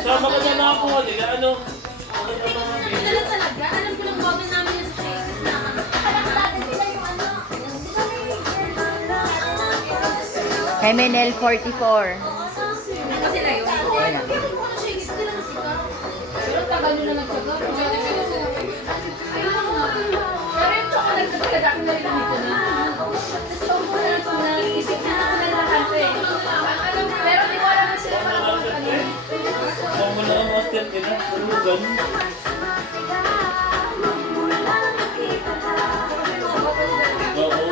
Sama ka na nakakuha nila, ano? Nadala talaga. Alam ko lang bago namin yung sa Shakes na kalakalagan sila yung ano. Kay Menel 44. Ano sila yun? Wala. Hindi ko na Shakes sila na sila. Pero tagal nyo na nagtsaga. Ayun ako nga. Pero yung chocolate na talaga akin na rin dito na. So, ko na ito na isip na ako na lahat eh. Pero di ko alam na sila parang mga kanina. Kung mo na ang master nila, tulugan. Oo.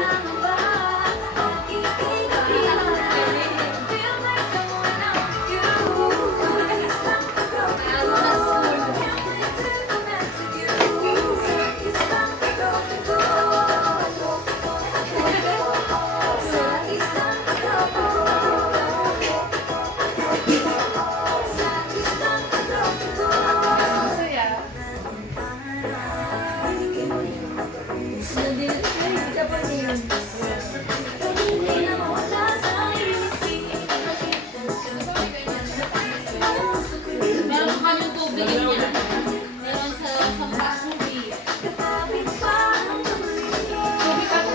Meron pa kami tubig niya. Meron sa Pasubi. Tubig ako.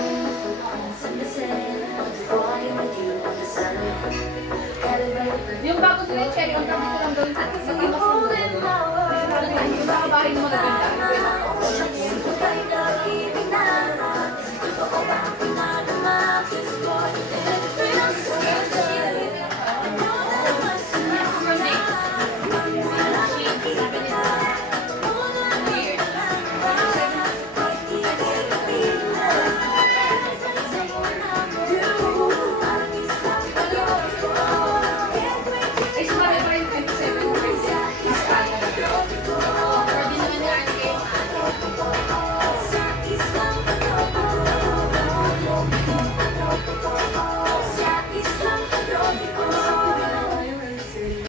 Yung bago nila yung cherry on top ito lang gawin sa atin. Yung iba ko. Yung babae mo magaganda.